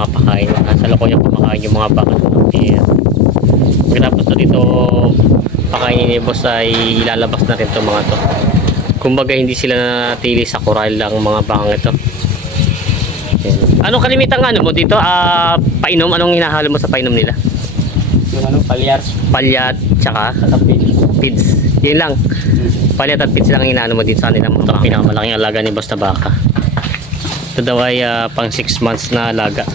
mga pakain. Sa loob yung pamakain yung mga baka. Ayan. Pagkatapos na dito pakainin ni boss ay ilalabas na rin itong mga to. Kumbaga hindi sila natili sa corral lang mga bakang ito. Ayan. Anong kalimitang ano mo dito? Painom? Anong hinahalo mo sa painom nila? Yung ano, palyat. Palyat tsaka Katapin. feeds. Yun lang. Palyat at feeds lang ang inaano mo dito sa kanila. Ito ang pinakamalaking alaga ni boss na baka. Ito daw ay pang 6 months na alaga.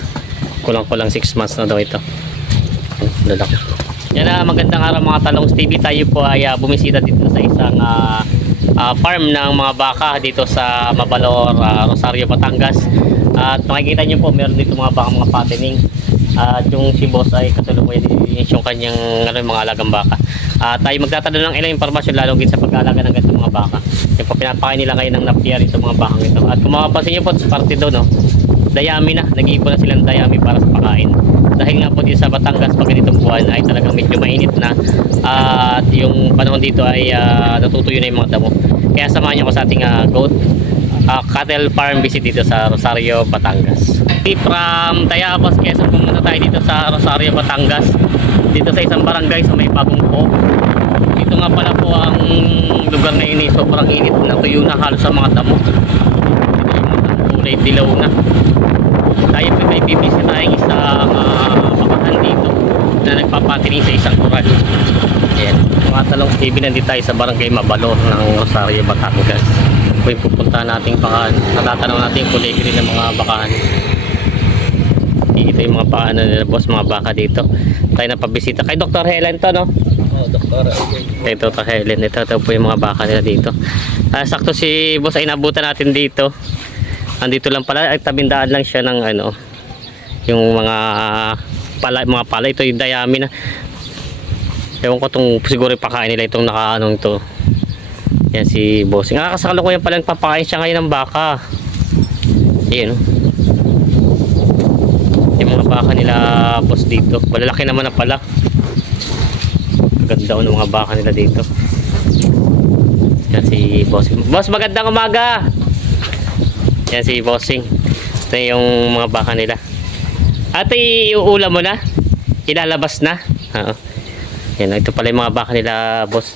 Kulang-kulang 6 months na daw ito. Lalaki. Yan na, magandang araw mga Talongs TV. Tayo po ay bumisita dito sa isang farm ng mga baka dito sa Mabalor, Rosario, Batangas. At makikita nyo po meron dito mga baka, mga patining. At yung si boss ay kasalukuyan yung kanyang mga alagang baka. Tayo magtatanong ng ilang impormasyon lalong sa pag-aalaga ng ganitong mga baka. Yung po pinapakain nila ngayon ng napier ito mga bakang ito. At kung mapapansin nyo po sa parte doon, no, dayami na, nag-iipon na silang dayami para sa pakain. Dahil nga po dito sa Batangas pag ganitong buwan ay talagang medyo mainit na at yung panahon dito ay natutuyo na yung mga damo. Kaya samahan nyo ko sa ating goat cattle farm visit dito sa Rosario, Batangas. From Tayabas, Quezon, pumunta tayo dito sa Rosario, Batangas. Dito sa isang barangay sa may Bagong Po. Dito nga pala po ang lugar na ini, sobrang init na, tuyo na halos sa mga damo. Ito yung mga kulay dilaw na. Tayo po ay bibisitahin isang bakahan dito na nagpapatining sa isang kural. Ayan, mga Talongs TV, nandito tayo sa barangay Mabalor ng Rosario, Batangas. Ito yung pupuntahan nating bakahan. Natatanaw natin yung kulay green ng mga bakahan. Ito yung mga bakahan na boss, mga baka dito. Tayo na pabisita kay Dr. Helen to, no? Oh, doktor. Okay. Ito Dr. Helen, ito po yung mga baka nila dito. Sakto si boss ay nabutan natin dito. Andito lang pala, ay tabindaan lang siya ng ano, yung mga pala, ito yung dayami na. Ewan ko itong siguro ipakain nila itong nakaanong to. Yan si boss. Nakakasalukuyan pala papakain siya ngayon ng baka. Ayan, no? Yung mga baka nila boss dito. Malalaki naman na pala. Maganda ng mga baka nila dito. Yan si boss. Boss, magandang umaga! Yan si bossing. Ito yung mga baka nila. Ate, iuula mo na? Ilalabas na? Oo. Yan, ito pala yung mga baka nila boss.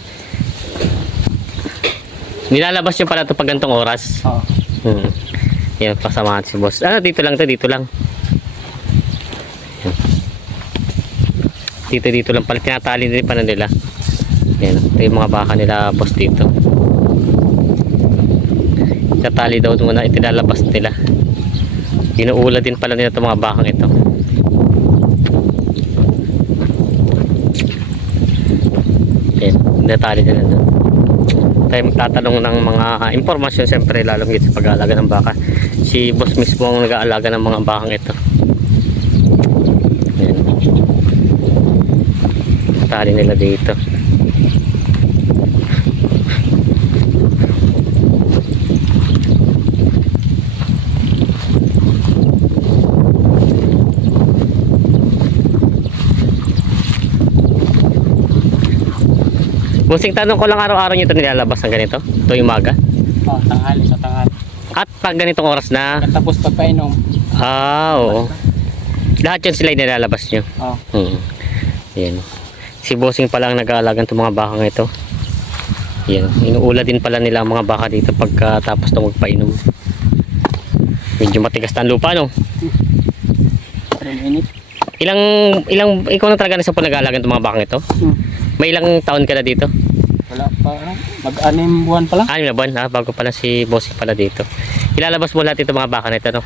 Nilalabas nyo pala ito pag gantong oras? Oo. Yan, pasamahan si boss. Dito lang to, dito lang. Yan. Dito lang pala. Tinatali din pa na nila. Yan, ito yung mga baka nila boss dito. Tinatali daw muna, itilalabas nila. Inuula din pala nila itong mga bakang ito. Yan, tinatali nila doon. Tayo magtatanong ng mga impormasyon siyempre lalong sa pag-aalaga ng baka. Si boss mismo ang nag-aalaga ng mga bakang ito. Yan. Tali nila dito. Busing, tanong ko lang, araw-araw nyo ito nilalabas ng ganito? Tuwing umaga? Oh, tanghali sa tanghali. At pag ganitong oras na? Tapos pagpainom. Oo. Lahat yun sila nilalabas nyo? Oh. Yan. Si bossing pala ang nag-aalagan itong mga bakang ito. Yan. Inuula din pala nila ang mga baka dito pagkatapos na magpainom. Medyo matigas na ang lupa, no? Init. Ikaw na talaga nasa po nag-aalagan itong mga bakang ito? May ilang taon ka na dito? Wala pa. Mag-anim buwan pa lang. 6 na buwan, bago pala si bossing pala dito. Ilalabas mo lahat itong mga baka na ito, no?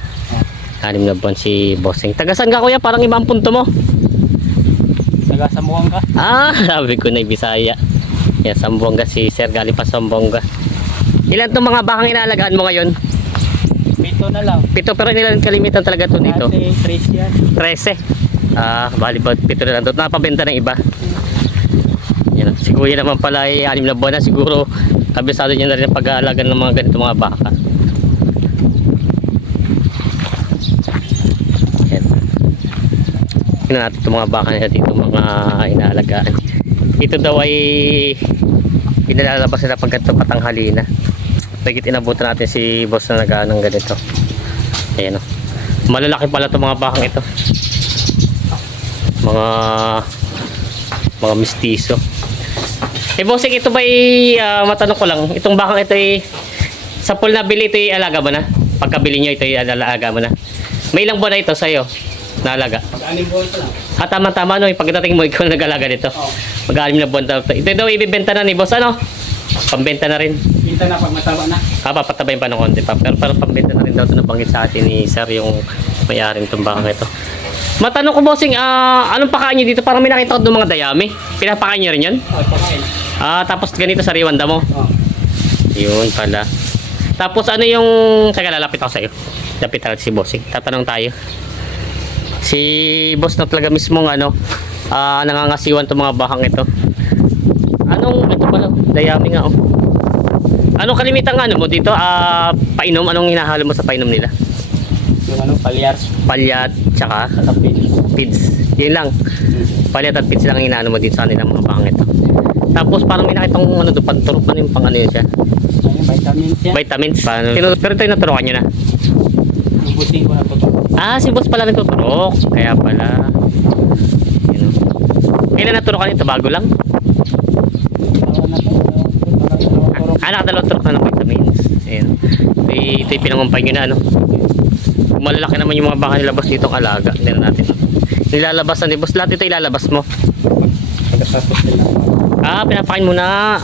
6 na buwan si bossing. Taga saan ka, kuya? Parang ibang punto mo. Taga Sambuanga ka. Sabi ko na Bisaya. Yan, Sambuanga si Sir, galing pa Sambuanga. Ilan itong mga bakang inaalagaan mo ngayon? 7 na lang. 7, pero ilan kalimitan talaga ito dito? Dati 13 yan. 13. Bali ba 7 na lang ito. Napabenta ng iba. Yan. Si kuya naman pala ay 6 na buwan na. Siguro kabisado niya na rin ang pag-aalaga ng mga ganito mga baka. Yan. Tingnan natin itong mga baka nila dito, mga inaalagaan. Ito daw ay pinalalabas nila pag ganito patanghali na. Pagkit inabutan natin si boss na nag-aanong ganito. Ayan o. Malalaki pala itong mga bakang ito. Mga mistiso. Bossing, ito ba matanong ko lang, itong bakang ito sa pool na bili ito alaga mo na? Pagkabili nyo ito alaga mo na? May ilang buwan na ito sa'yo na alaga? Mag-anim buwan pa lang. Tama-tama no, pagdating mo ikaw nag-alaga nito. Oo. Mag-anim na buwan na ito. Ito daw ibibenta na ni boss, ano? Pambenta na rin. Pinta na pag mataba na. Papatabayin pa ng konti pa. Pero pambenta na rin daw ito nabanggit sa atin ni sir, yung may-ari nitong bakang ito. Matanong ko bossing, anong pakain nyo dito? Parang may nakita ko doon mga dayami. Pinapakain nyo rin yan? Oo, pakain. Tapos ganito sa riwanda mo. Oo. Yun pala. Tapos ano yung... Teka, lalapit ako sa'yo. Lapit talaga si bossing. Tatanong tayo. Si boss na talaga mismong nangangasiwan itong mga bakang ito. Ito pala, dayami nga oh. Anong kalimitang mo dito? Painom? Anong hinahalo mo sa painom nila? Yung palyar. Palyat, tsaka Katapin. feeds. Yun lang. Palyat at feeds lang ang inaano mo dito sa kanila mga bakang ito. Tapos parang may nakitang doon, panturok na yung pang ano yun siya. Ayun, vitamins yan. Vitamins. Pero ito yung naturokan nyo na. Ubusin ko na to. Si boss pala nagtuturok. Kaya pala. Yun, oh. Kailan naturokan ito? Bago lang? Nakadalawang turok na ng vitamins. Ayan. Ito yung pinangumpay nyo na, ano. Malalaki naman yung mga baka nilabas dito ang alaga. Hindi na natin. Nilalabas na ni boss. Lahat ito ilalabas mo. Pagkatapos nila. Pinapakain mo na.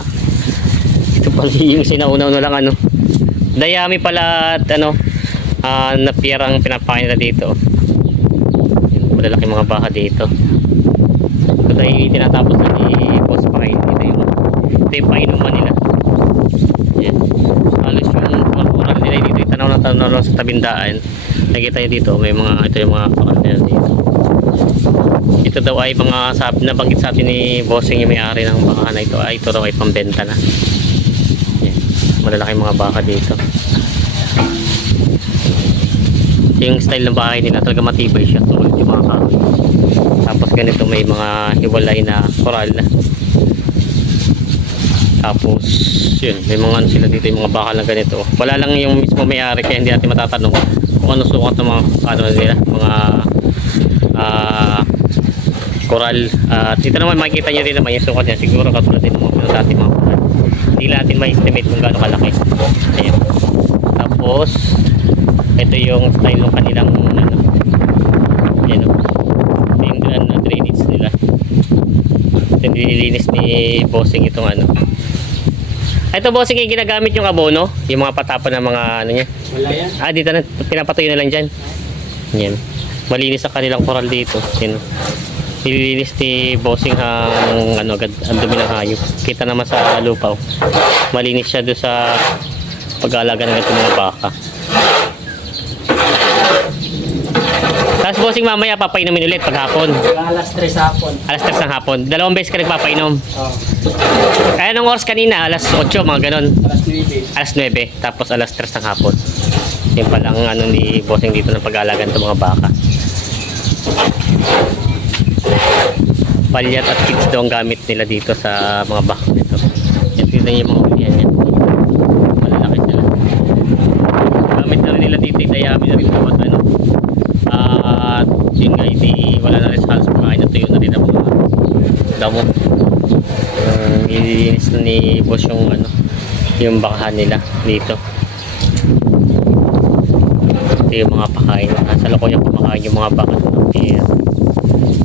Ito pala yung sinauna-una lang, ano. Dayami pala at napierang pinapakain nila dito. Malalaki mga baka dito. Ito ay tinatapos na ni boss pakain. Ito yung painuman nila. Yan. Halos yung oral nila dito. Tanaw lang sa tabindaan. Nakita nyo dito. Ito yung mga oral nila dito. Ito daw ay mga nabanggit sa atin ni bossing yung may-ari ng baka na ito. Ito daw ay pambenta na. Yan. Malalaki mga baka dito. Yung style ng bahay nila talaga matibay siya. Sulit yung mga kahoy. Tapos ganito may mga hiwalay na koral. Tapos yun, may mga sila dito, yung mga bakal na ganito. Wala lang yung mismo may-ari kaya hindi natin matatanong kung ano sukat ng mga nila, mga koral. At ito naman makikita nyo rin naman yung sukat niya. Siguro katulad din ng mga natin mga koral. Hindi natin ma-estimate kung gaano kalaki. Ayan. Tapos ito yung style ng kanilang yan o. Ito yung drainage nila. Ito yung nililinis ni bossing itong ito bossing yung ginagamit yung abono, yung mga patapon ng mga niya. Wala yan. Dito na pinapatuyo na lang dyan. Yan. Malinis ang kanilang koral dito. Yan. Nililinis ni bossing agad ang dumi ng hayop. Kita naman sa lupa. Malinis siya doon sa pag-aalaga ng itong mga baka. Tapos bossing mamaya papainumin ulit paghapon. Alas 3 sa hapon. Alas 3 ng hapon. 2 beses ka nagpapainom. Oo. Kaya nung oras kanina, alas 8, mga ganon. Alas 9. Alas 9, tapos alas 3 ng hapon. Yan palang ni bossing dito ng pag-aalaga ng mga baka. Palyat at kids daw ang gamit nila dito sa mga baka nito. Yan, tignan yung mga ulian yan. Malalaki sila. Gamit na rin nila dito, dayami na rin dapat at yun nga, wala na rin sa halos pagkain na tuyo na rin ang mga damo. Ililinis na ni boss yung bakahan nila dito. Ito yung mga pakain. Sa loko niya kumakain yung mga baka.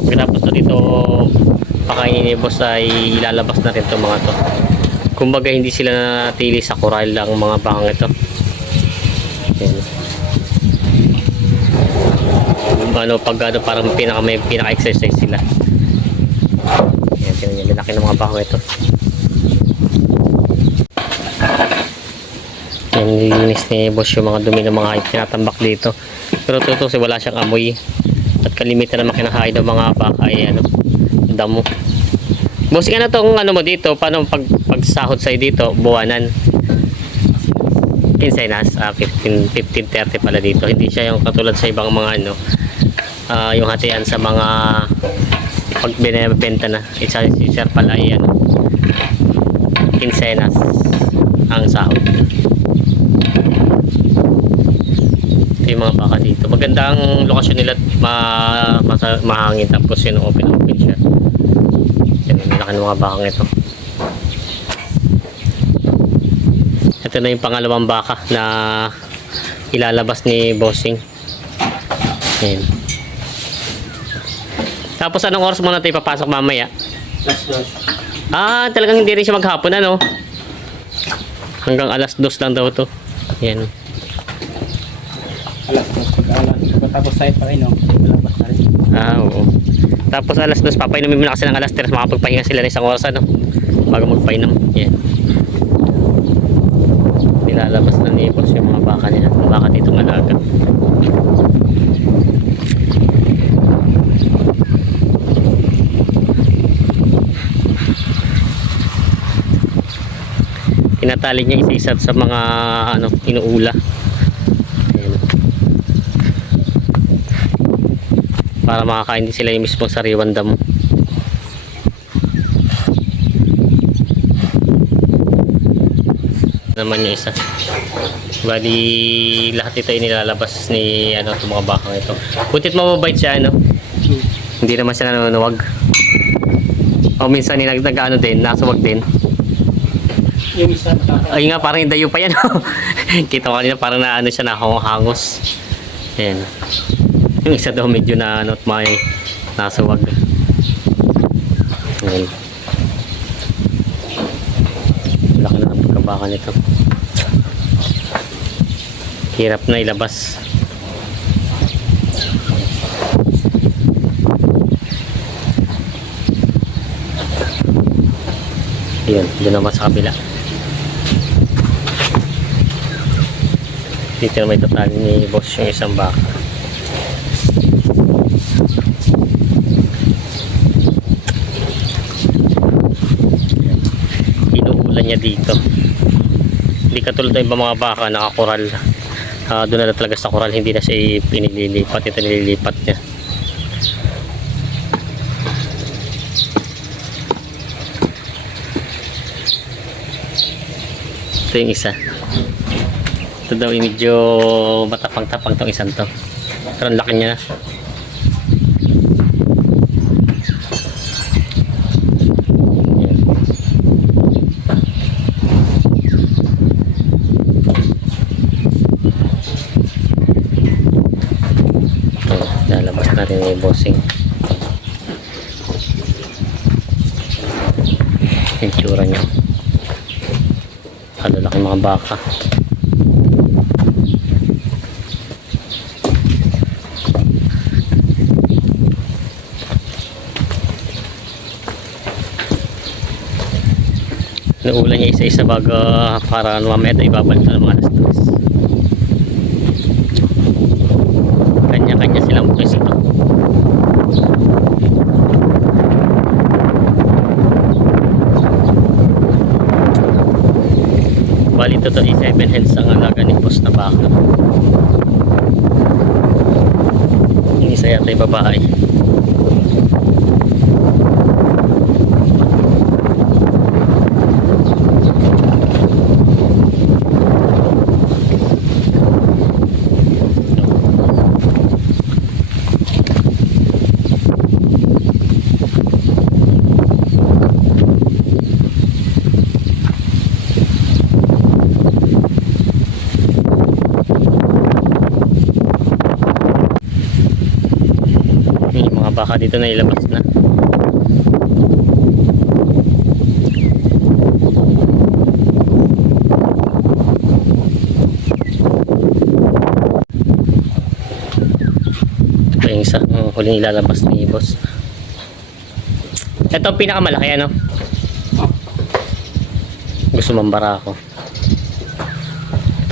Pagkatapos na dito pakain ni boss ay ilalabas na rin itong mga to. Kumbaga hindi sila natili sa koral lang mga bakang ito. Parang may pinaka-exercise sila. Ayan, tingnan nyo, lalaki ng mga baka ito. Yan, nilinis ni boss yung mga dumi ng mga tinatambak dito. Pero tutusin, wala siyang amoy. At kalimitan naman kinakain ng mga baka ay damo. Bossing, tong mo dito? Paano pagsahod sa'yo dito? Buwanan? Quincenas? 15-30 pala dito. Hindi siya yung katulad sa ibang mga yung hatian sa mga pag binibenta na. Isa si sir pala ay quincenas ang sahod. Ito yung mga baka dito. Maganda ang lokasyon nila at mahangin, tapos yun open siya. Yan ang laki ng mga bakang ito. Ito na yung pangalawang baka na ilalabas ni Bossing. Ayan. Tapos anong oras mo na ito ipapasok mamaya? Last dose. Ah, talagang hindi rin siya maghapon, ano? Hanggang alas 2 lang daw to. Yan. Alas dose. Pagkatapos site pa rin, no? Malabas na rin. Ah, oo. Tapos alas 2, papainumin mo na kasi ng alas 3, makapagpahinga sila ng isang oras, ano? Bago magpainom. Yan. Nilalabas na ni Boss yung mga baka niya. Yung baka dito malaga. Tinatali niya isa-isa sa mga ano, inuula. Ayan. Para makakain din sila yung mismong sariwan damo. Naman yung isa. Bali lahat ito inilalabas ni ano, itong mga bakang ito. Putit mababait siya, ano? Hindi naman siya nanonuwag. O minsan nag-ano din, nasuwag din. Yung isa, Ay nga, parang dayo pa yan. Kita ko kanina parang na ano siya, nahangos. Ayan. Yung isa daw medyo na ano, may nasuwag. Ayan. Laki na ang pagkabaka nito. Hirap na ilabas. Ayan, doon naman sa kabila. Dito na may tatali ni Boss yung isang baka. Inuulan niya dito. Hindi katulad ng ibang mga baka nakakoral. Doon na talaga sa koral, hindi na siya pinililipat. Ito nililipat niya. Ito yung isa. Ito daw yung medyo matapang-tapang tong isang to. Pero ang laki niya na. Ayan. Lalabas natin yung Bossing. Yung tsura niya. Kalalaki mga baka. Nauulan niya isa-isa bago para mamaya ito ibabalik na ng mga alas 3. Kanya-kanya silang pwesto. Bali totally 7 heads ang alaga ni Boss na baka. Yung isa yata yung babae. Yung mga baka dito na ilabas na. Ito yung isa, huling ilalabas ni Boss. Ito ang pinakamalaki, ano? Gusto mambara ako.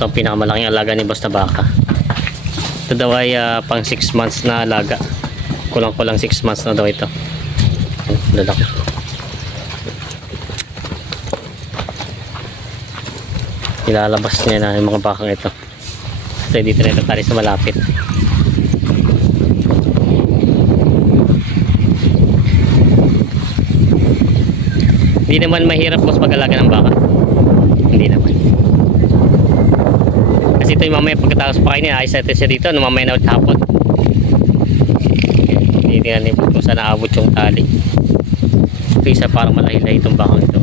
Ito ang pinakamalaking alaga ni Boss na baka. Ito daw ay pang 6 months na alaga. Kulang-kulang 6 months na daw ito. Lalaki. Ilalabas niya na yung mga bakang ito. So dito na ito tali sa malapit. Hindi naman mahirap Boss mag-alaga ng baka. Hindi naman. Kasi ito Ito yung mamaya pagkatapos pa kayo ayos natin siya dito. Ano mamaya na ulit hapon. Hindi nga ni boss kung saan naabot yung tali. Ito isa parang malahi-lahi itong bakang ito.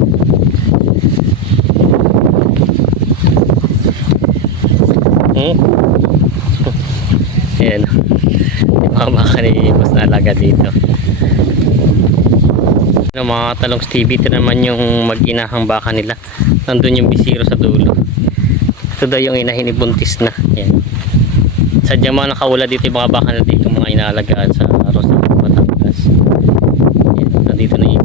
Ayan. Yung mga baka ni boss na alaga dito. Yung mga talong Stevie, ito naman yung mag-inahang baka nila. Nandun yung bisiro sa dulo. Ito daw yung inahin ni buntis na. Ayan. Sadyang mga nakaula dito yung mga baka na dito, mga inaalagaan sa Rosario, Batangas. Ayan. Nandito na yung